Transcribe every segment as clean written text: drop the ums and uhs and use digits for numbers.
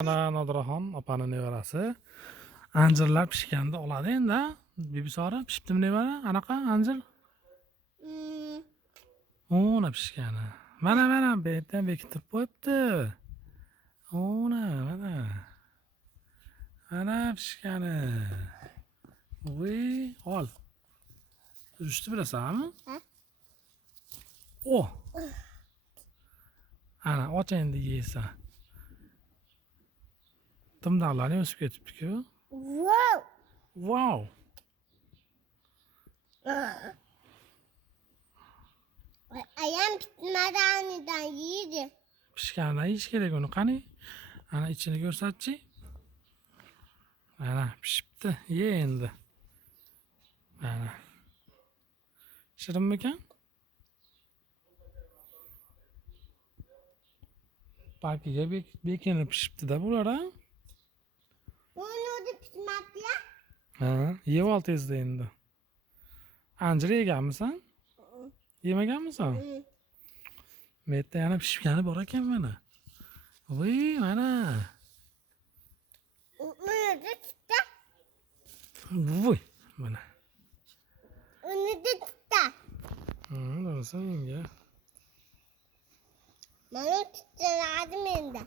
Ana Nodiraxon opaning nevarasi anjirlar pishganda oladi endi. Bibisori pishibdimi nevara? Anaqa anjir? Ona pishgani. Mana bu yerdan bekitib qo'yibdi. Mana. Ana pishgani. Voy, ol. Urishni bilasanmi? O. Ana och endi yeysan. Timdaqlarni o'sib ketibdi-ku. Wow. Ayam bitmaganidan yeydi. Pishganini yeyish kerak uni. Qani? Ana ichini ko'rsatchi. Ana pishibdi. Ye endi. Ana. Shirinmikan? Pakiga bekinib pishibdi-da bular, ha? Buni o'zi pishmabdi ya. Ha, yeb ol tezda endi. Anjir yeganmisan? Yemaganmisan? Bu yerda yana pishgani bor ekan mana. Voy, mana. Buni o'zi tutdi. Voy, mana. Uni tutdi. Bo'lsa menga. Mana tutdi lazım endi.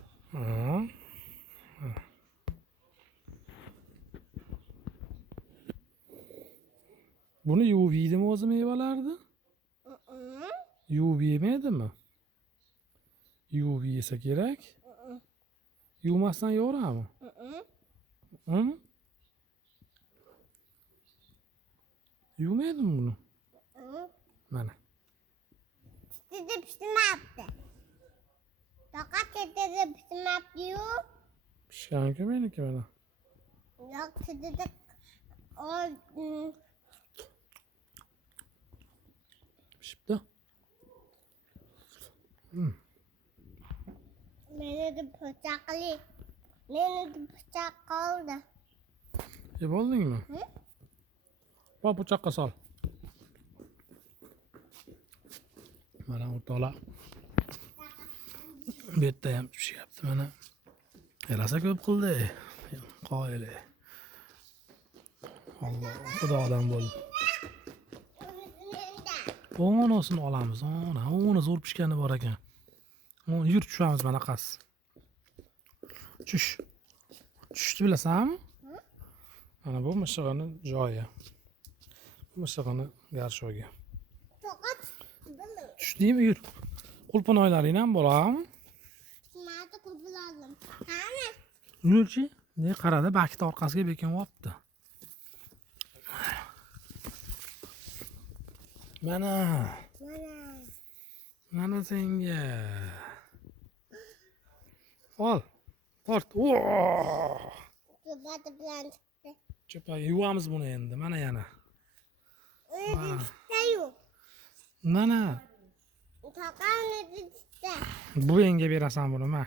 Buni yuvib yeydimi o'zi mevalarni? Yuvib yemaydimi? Yuvib yesa kerak. Yuvmasdan yo'radimi? Yuvmaydimi buni? Mana. Tutdi pishmabdi. Faqat tutdi pishmabdi-yu. Pishgan-ku meniki mana. Yo'q, tutdi Pishibdi. meni de po'chaqli. Meni de po'chaq qoldi. Yeb oldingmi? Bop o'choqqa sol. Mana o'rtoqlar. Bu yerda ham pishyapti mana. Yarasa ko'p qildi. Qoyili. Alloh, xudodan bo'ldi. O'g'onosini olamiz. O'g'oni zo'r pishgani bor ekan. Yur tushamiz mana qas. Tushni bilasanmi? Mana bu mishig'ini joyi. Bu mishig'ini garshogi. Faqat Tushdingmi? Yur. Qulpinoylaring ham bo'ladimi? meni qilib qani? Yurchi, ne qaradi, bakit orqasiga bekin olibdi. Mana senga. Ol. Tort. Cho'pati bilan chiqdi. Cho'pa yuvamiz buni endi. Mana yana. Chiqdi-yu. Mana. Taqani chiqdi. Bu yenga berasan buni, ma.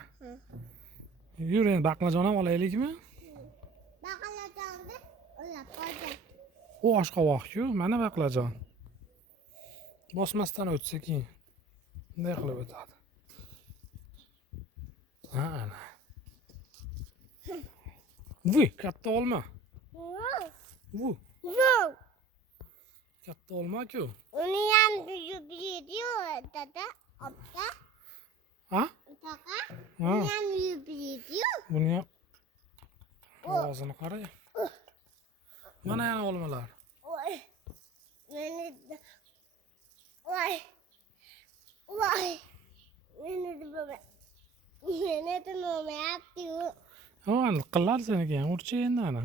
Yur endi baqlajon ham olaylikmi? Baqlajonni ulab qo'ydi. U oshqovoq-ku, mana baqlajon. Bosmasdan o'tsa keyin. Bunday qilib o'tadi. Ana. Voy, katta olma. Bu. Katta olma-ku. Uni ham yuvib yedi-yu, dada. Opda. Ha? Taqa. Uni ham yuvib yedi-yu. Buni ham ovozini qara. Mana yana olmalar. Voy. Meni de nomayapti-yu. Ana qillar seniki ham urchi endi ana.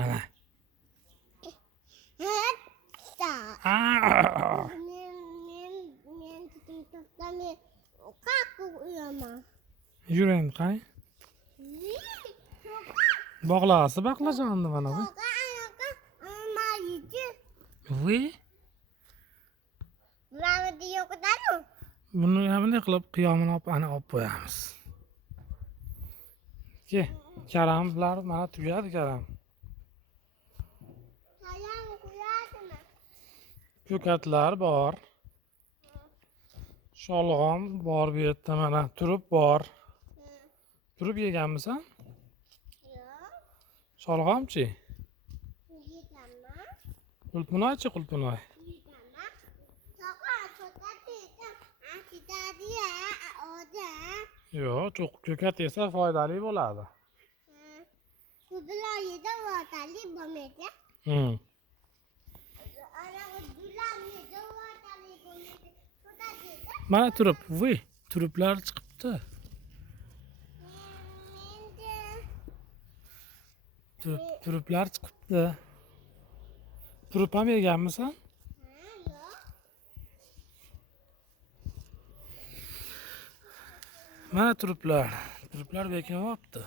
Ana. Hatta. Men tutamay qaqqa uyama. Yur endi qani. Bog'lasi baqlajonni mana bu. Voy. Bularni yo'qdanu. Buni ham bunday qilib qiyomini olib qo'yamiz. Ke, karamlar mana tugadi karam. Sayang qo'yadimi? Ko'katlar bor. Sholg'om bor bu yerda mana turib bor. Turib yeganmisan? Yo'q. Sholg'omchi? Yeganman. Qulpinoychi, qulpinoy. Yeganman. Soqol ko'kat yedim. Achitadi-ya, o'da. Yo'q, ko'kat yesa foydali bo'ladi. Bu bilan yedim, o'tali bo'lmaydi. Hmm. Ana gullar yedim, o'tali bo'lmaydi. Ko'kat yedim. Mana turib, voy, turiblar chiqibdi. Menda. Turiblar chiqibdi. Turib ham yeganmisan? Yo'q. Mana turiblar. Turiblar bekinyapti.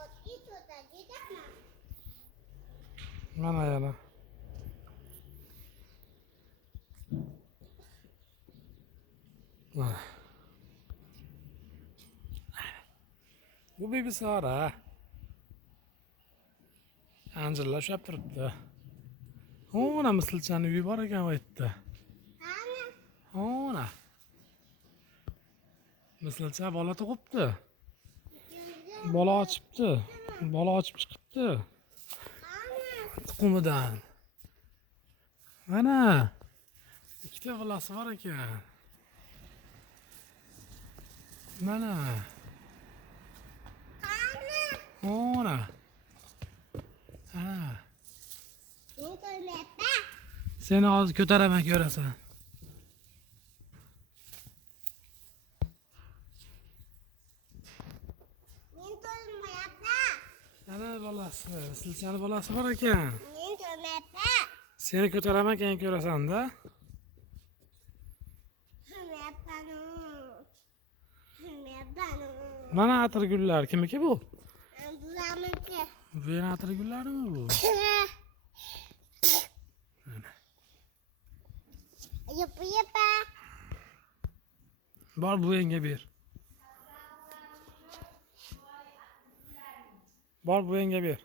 O'tli ko'kat yedim. Mana yana. Mana. Bu bebisora. Anjirlashib turibdi. Ona mislchani uyi bor ekan bu yerda. Qani? Ona. Mislcha bola tug'ibdi. Bola ochibdi. Bola ochib chiqibdi. Qani? Tuxumidan. Mana. Ikkita bolasi bor ekan. Mana. Qani? Ona. Ha. Men ko'rmayapman. Seni hozir ko'taraman ko'rasan. Men ko'rmayapman. Ana bolasi, silchani bolasi bor ekan. Men ko'rmayapman. Seni ko'taraman keyin ko'rasan-da. Ko'rmayapman. Ko'rmayapman. Mana atirgullar. Kimniki bu? Bularniki. Bu yana atirgullarimi bu? Yapa. Bor bu yenga ber. Bor bu yenga ber.